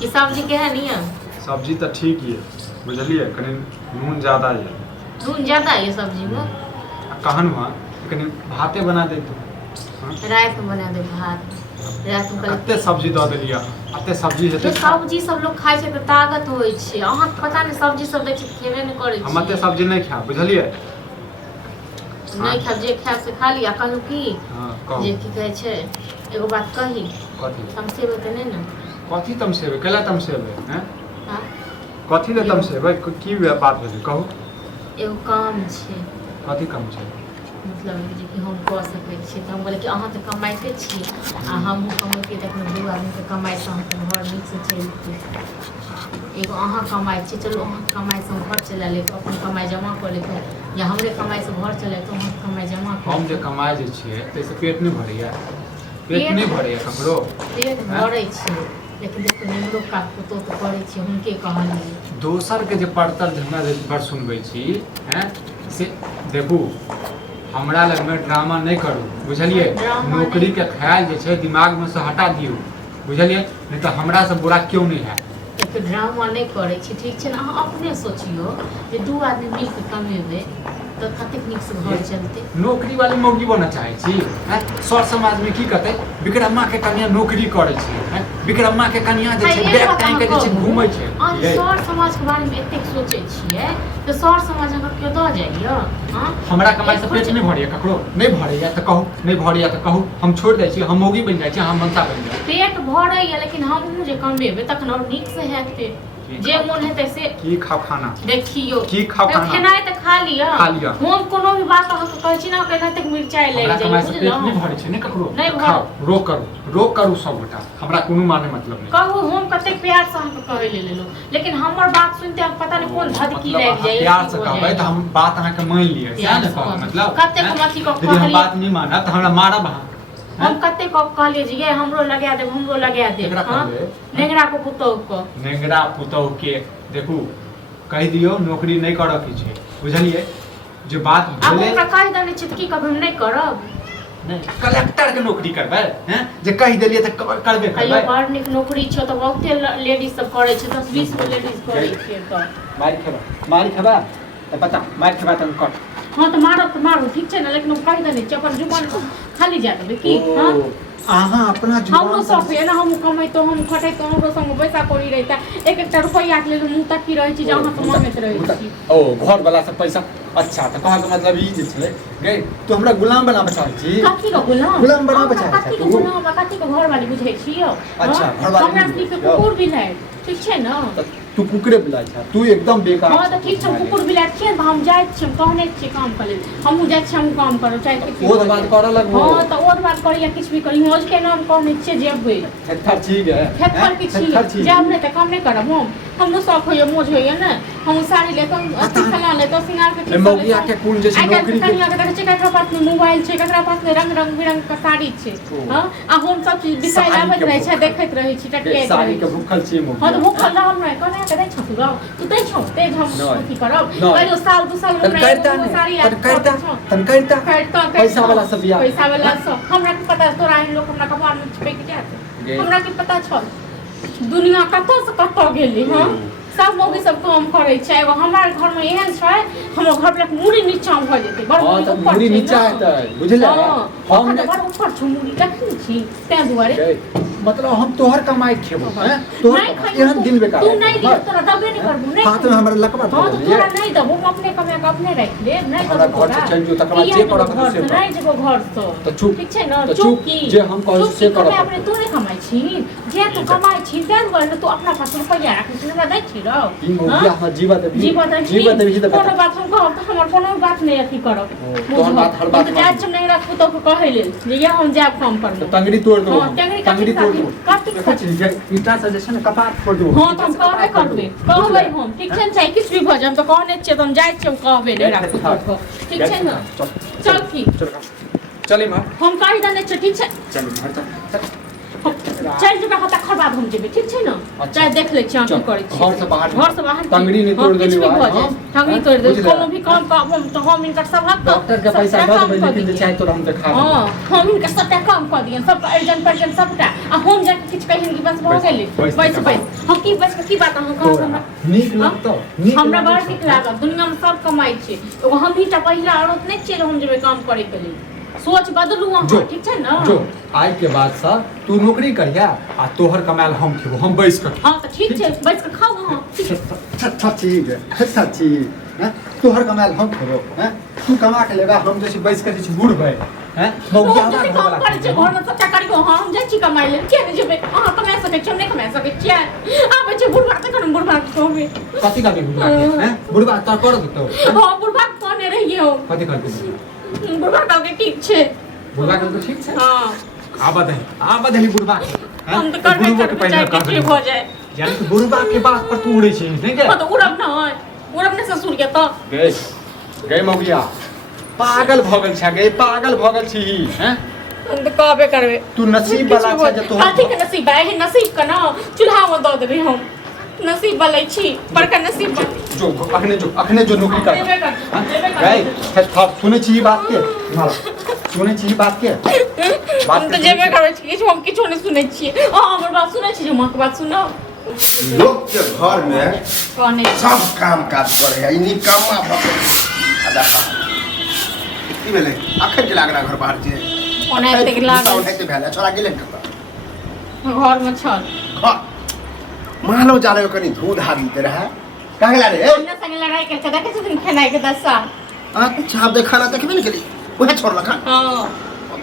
कि सब्जी के है नहीं? सब्जी तो ठीक ही है, बुझलिए, कनी नून ज़्यादा है। नून ज़्यादा है सब्जी में? कहन वहाँ कनी भाते बना दे तू। रात में बना दे भात। रात में कते सब्जी दऽ देलिया, अते सब्जी हेतै। सब्जी सब लोग खाइ छै तऽ ताकत होइ छै, अहाँके पता नहीं सब्जी सब दै छै खेबे नहीं करै छी। हम अते सब्जी नहीं खाएब, बुझलिए। नहीं खाएब, जे खाएब से खा लिया। कहलू की जे की कहै छै, एगो बात कही। कथी? तमसेबै तऽ नहीं ना? कथी तमसेबै? कैला तमसेबै? हैं? हां, कथी ले तमसेबै? की बात भेलै कहू? एगो काम छै। कथी काम छै? मतलब जे कि हम कऽ सकै छी तऽ हम बोले कि अहाँ तऽ कमाइते छी आ हमहूँ कमैते, देखियौ दू आदमीके कमाइ से अहाँके घर नीकसँ चलतै। एगो अहाँ कमाइ छी, चलू अहाँ कमाइ से घर चला लेते, अपन कमाइ जमा कऽ लेते, या हमरे कमाइ से घर चले तो अहाँ कमाइ जमा कर। हम जे कमाइ जे छियै ताहिसँ पेट नहि भरैया? पेट नहीं भरैया ककरो? पेट भरै छी, लेकिन देखियौ निमरो का पुतौ तऽ करै छी, हुनके कहलियै। दोसर के जे पड़तर जे हमरा बड़ सुनबै छी, हैं से देखू, हमरा लग में ड्रामा नहीं करू, बुझलिए। नौकरी के ख्याल जे छै दिमाग में से हटा दियो, बुझलिए, नहीं तो हमरा से बुरा क्यों नहीं है। तो ड्रामा नहीं करे छी, ठीक छै ना? अहाँ अपने सोचियो जे दू आदमी मिलके कमेबै तो कतेक नीक से घर चलते। नौकरी वाली मौगी बनना चाहे छी, हैं? सर समाज में की कहते, विक्रम्मा के कन्या नौकरी करे छी, हैं? विक्रम्मा के कन्या जे छै बैग टांग के जे छै घूमै छै। अहाँ सर समाज के बारे में एतेक सोचै छियै तो सर समाज अहाँ क्यों दऽ जाइए? हां, हमरा कमाई से पेट नहीं भरैया, ककरो नहीं भरैया तो कहू, नहीं भरैया तो कहू, हम छोड़ दै छी, हम मौगी बन जाइ छी, हम मनसा बन जाइ। पेट भरैया, लेकिन हमहूँ जे कमेबै तखन और नीक से हेतै, जे मन हेतै से। की खाओ खाना? देखियो की खाओ खाना? खेनाइ तऽ खा लिअ, खा लिअ। हम कोनो भी बात अहाँके कहै छी ना, केना तक मिरचाई लागि जाइए, बुझलहुँ? नहीं भरै छै ने ककरो? नहीं भर। खाओ, रोक करू सब गोटा, हमरा कोनो माने मतलब नहीं। कहू हम कते प्यार से अहाँके कहै लेलहुँ, लेकिन हमर बात सुनते हम पता नहीं कोन धदकी लागि जाइए। प्यार से कहबै तऽ हम बात अहाँके मान लिअ, सएह ने कहब मतलब। कते अथी कऽ यदि हम बात नहीं मानब तऽ हमरा मारब अहाँ। हम कते कहलिए जे ये हमरो लगा देब, हमरो लगा देब। हां, नेंगरा को पुतौह को, नेंगरा पुतौह के देखू, कहि दियौ नौकरी नहीं करऽ के छै, बुझलिए। जे बात अब भेलै, हमरा कहि देने छै तऽ की कहब, हम नहीं करब? नहीं, कलेक्टर के नौकरी करबै, हैं? जे कहि देलिए तऽ करबे करबै। बड़ नीक नौकरी छै तऽ बहुते लेडीज सब करै छै, 10-20 गो लेडीज करै छै। तऽ मारि खेबा तऽ पता, मारि खेबा तऽ कट। हाँ तो मारब तऽ मारू, ठीक छै ना, लेकिन हम कहि देने छी अपन जुबान खाली जा देबै की? हां, अहाँ अपना हमरो सब है ना, हम कमैतो, हम खटैतो, हमरो संग पैसा कौड़ी रहता, एक रुपैया के लेल मुंह तकी रहै छी जे अहाँ के मांगैत रहै छी। ओ घर वाला सब पैसा, अच्छा तऽ कहऽ के मतलब ई जे छै गै तू हमरा गुलाम बनाबे चाहै छी? कथी के गुलाम? गुलाम बनाबे चाहै छी? कथी के गुलाम, कथी के घरवाली बुझै छियो? अच्छा, घरवाली हमरा की के कुकुर बिलाइ, ठीक छै ना? तू कुकुरे बिलाइ छ, तू एकदम बेकार। हां तऽ ठीक छै, कुकुर बिलाइ छियै, हम जाइ छी, कहने छी काम करे, हमहु जाइ छी, हम काम करू, चाहे किछु ओ बात करऽ लगबो। हां तऽ और बात करिया, किछ भी करी, मौज के नाम कहने छियै जेबै। खेतर ठीक है, खेतर की छी, जाब नहीं तऽ काम नहीं करब हम लोग शौक होइए, मौज होइए ना, हम साड़ी लेतो, अथी फला लेतो, सिंगार के चीज मौगिया के कुल जे छै नौकरी के, कनिया के ककरा पास में मोबाइल छै, ककरा पास में रंग बिरंग के साड़ी छै। हां, आ हम सब चीज बिकाय आबैत रहै छै, देखैत रहै छी, टटियाइत साड़ी के भूखल छी मौगी। हां तऽ भूखल रहब नहीं, कहना के दै छ तू दै छ तेज, हम अथी करब कहियो साल दू साल में साड़ी करता पैसा वाला सब बियाह, पैसा वाला सब हमरा की पता, तोरा एहन लोग हमरा कपार में छिपक जात, हमरा की पता छ दुनिया कतौ से कतौ गेली। हां, सब मौगी सब काम करे छै, एगो हमार घर में एहन छै, हमर घर पे मुड़ी नीचा भ जेतै, बड़ मुड़ी नीचा हेतै, बुझले? हम बड़ ऊपर छु, मुड़ी देखै छी, तै दुआरे मतलब हम तोहर कमाई खेबो, हैं? तोहर एहन दिन बेकार, तू नहीं दे, तोरा दबे नहीं करबू, नहीं हाथ में हमरा लकवा दे। हां तो तोरा नहीं दबो, हम अपने कमाय के अपने राख लेब, नहीं हमरा घर से चल जो, तकर बाद जे करब से कर, नहीं जेबो घर से तो चुप, ठीक छै ना? चुप की जे हम कहै छी से करब। अपने तू नहीं कमाई छी, जे तू कमाई छी तें दुआरे तू अपना पास रुपया राखै छी, हमरा दै छी रौ। ई मौगिया हां जीवा देबी, जीवा देबी त कोनो बात हम कहब त हमर कोनो बात नहीं अथी करब, तोहर बात हर बात जाय छ नहीं रखू तो कहै लेल जे ये हम जाब काम करब, टंगड़ी तोड़ दो, टंगड़ी तोड़ दो, कथि ईटा से जे छै ने कपार फोड़ दो। हां त हम कहबे करबै, कहबै हम, ठीक छै, चाहे किछ भी भ जाय, हम त कहने छियै, त हम जाय छियै, हम कहबे नहीं राखू, ठीक छै ना? चल की चल मां, हम कहि देने छियै, ठीक छै? चल मार चल। चल जेबे हता खरबाद हम जेबे ठीक छै न चाहे देख ले छी आंखी करै छी घर से बाहर टंगड़ी नहीं तोड़ देली टंगड़ी तोड़ दे कोनो भी काम का हम तो हम इनका सब हक डॉक्टर के पैसा दे देबै लेकिन चाहे तो हम देखा हां हम इनका सबटा काम कर दियन सब अर्जन पर्जन सबटा आ हम जाके किछ कहिन कि बस भ गेलै बैस हम की बात हम कहब हमरा नीक लगतो हमरा बड़ नीक लागल दुनिया में सब कमाई छै एगो हम ही टा पहिला औरत नहीं छियै हम जेबे काम करे के लिए सोच बदलू अहाँ ठीक छै न जो आज के बाद सा तू नौकरी करिया आ तोहर कमाल हम खेबो हम बैस कर हां त ठीक छै बैस के खाओ अहाँ अच्छा ठीक है अच्छा ठीक है तोहर कमाल हम खेबो हैं तू कमा के लेगा हम जैसे बैस के छी बूढ़ भाई हैं बहुत ज्यादा काम करे छै घर में सबटा करियो हम जाइ छी कमाई ले के नहीं जेबे अहाँ कमा सकै छी नहीं कमा सकै छी आबे छै बुढ़वा त कन बुढ़वा कहबे कथि का बुढ़वा हैं बुढ़वा त कर देतो हां बुढ़वा कोने रहिए हो कथि कर बुढ़वा कहके ठीक छै बुढ़वा के तो ठीक छै हां आबा दही बुढ़वा के हम तो करबे करबे किछ हो जाए यानी कि बुढ़वा के बात पर तू उड़े छै नहीं के तो उड़ब ने ससुर के तो गए मौगिया पागल भगल छ गए पागल भगल छी हैं हम तो कहबे करबे तू नसीब वाला छ जे तोहर कथि के नसीब है नसीब का ना चूल्हा में दे देबे हम नसीब वाला छी बड़का नसीब जो अखने जो नौकरी कर गए सुने छी बात के सुने छी बात के हम तो जेबे करबे छी किछ हम किछो नहीं सुनै छियै हमर बात सुनै छी हम के बात सुनो लोग के घर में कहने सब काम काज करे है इन्हीं काममा भके आधा की भेले अखन के लागना घर बाहर जे ओने एते लागल ओने भेले छोरा गेले कत घर में छल घर मानो जाले कनी धूध हावी ते रहा कहला रे हमने संग लड़ाई कर के देखे दिन खेनाई के दसा आ छाप दे खाना देखबे नहीं केली ओहे छोड़ लखा हां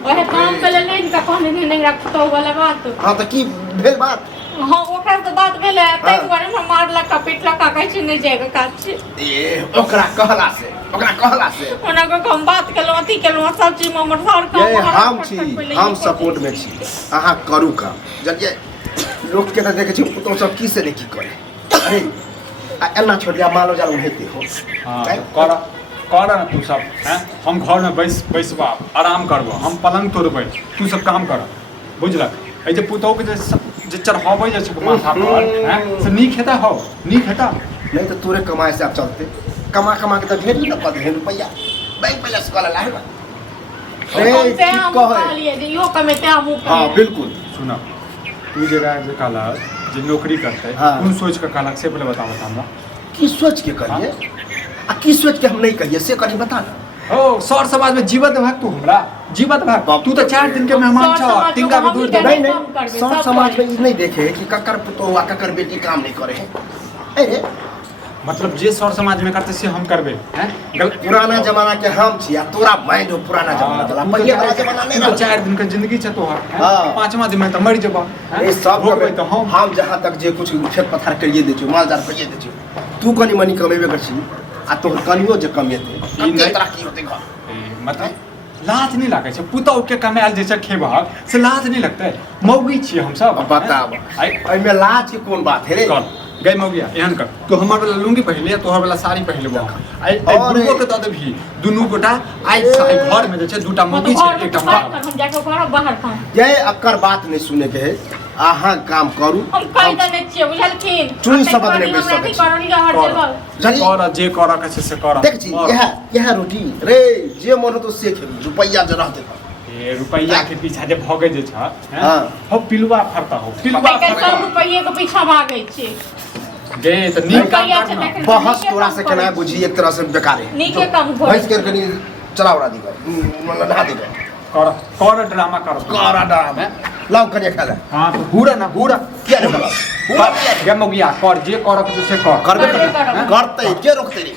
ओहे काम के ले इनका कहने नहीं रखतो वाला बात हां त की भेल बात हां ओकर तो बात भेले तै दुआरे हम मारला का पिटला का कहै छी नहीं जाएगा काज ए ओकरा कहला से ओना को हम बात केलो अथी केलो सब चीज में हमर सर काम हम छी हम सपोर्ट में छी अहाँ करू काम जलिए लोग के देखे छी तो सब की से नहीं की करे अरे एना छोड़िया मालो जाल हेते हो हां कर ना तू सब हैं हम घर में बैसबा आराम करबो हम पलंग तोड़बै तू सब काम कर बुझलक ए जे पुतौ के जे चढ़ाबै जे छै माथा पर हैं से नीक हेता हो नीक हेता नहीं तो तोरे कमाए से आप चलते कमा के तो ढेर ना पद रुपया बैंक बैलेंस कॉल ला है हम से हम कहलिए जे यो कमेते हम हां बिल्कुल सुना तू जे काला जे नौकरी करते कौन सोच के काला से पहले बता हमरा की सोच के करिए आ की सोच के हम नहीं कहिए से कहीं बता ना ओ सर समाज में जीवत भाग तू हमरा जीवत भाग तू तो 4 दिन के मेहमान छ तिनका के दूर नहीं सर समाज में ई नहीं देखे कि ककर पुतोवा ककर बेटी काम नहीं करे है ए मतलब जे सर समाज में करते से हम करबे हैं पुराना जमाना के हम छी आ तोरा माइंड हो पुराना जमाना वाला पहले वाला जमाना नहीं तो 4 दिन के जिंदगी छ तोहर हां 5वां दिन में तो मर जबा ए सब भोगबै तो हम जहां तक जे कुछ खेत पथार करिए दे छी माल जाल करिए दे छी तू कनी मनी कमेबे कर छी आ तोहर कनियो जे कमेते कते तरह की होते घर मतलब लाज नहीं लागे छै पुतौ के कमायल जे छै खेबहक से लाज नहीं लगतै मौगी छी हम सब बताब एई में लाज के कोन बात है रे गए मौगिया एहन कर तो हमर वाला लुंगी पहले तोहर वाला साड़ी पहनबो आई बुढ़ो के दे देबही दुनू गोटा आई घर में जे छै दूटा मौगी छै एकटा हम जाके घर बाहर खाऊं ये अक्कर बात नहीं सुने के है आहा काम करू हम कहि दने छियै बुझलखिन चुन सबक नहीं बेच सकै करनी हर जगह कर जे कर के छै से कर देख छी यह रोटी रे जे मन तो से खेबी रुपया जे रहते ए रुपया के पीछा जे भगे जे छ हां हो पिलुआ फरता हो पिलुआ फरता 100 रुपये के पीछा भागे छी गे त नीक काम करना बहस तोरा से केना बुझी एक तरह से बेकार है नीक काम भैंस के कनी चलावड़ा दी मतलब नहा दे कर ड्रामा कर ड्रामा लाओ करिए खा ले हां तो पूरा ना पूरा क्या नहीं बोला गे मौगिया कर जे कर के से कर करबे करते के रोकते रे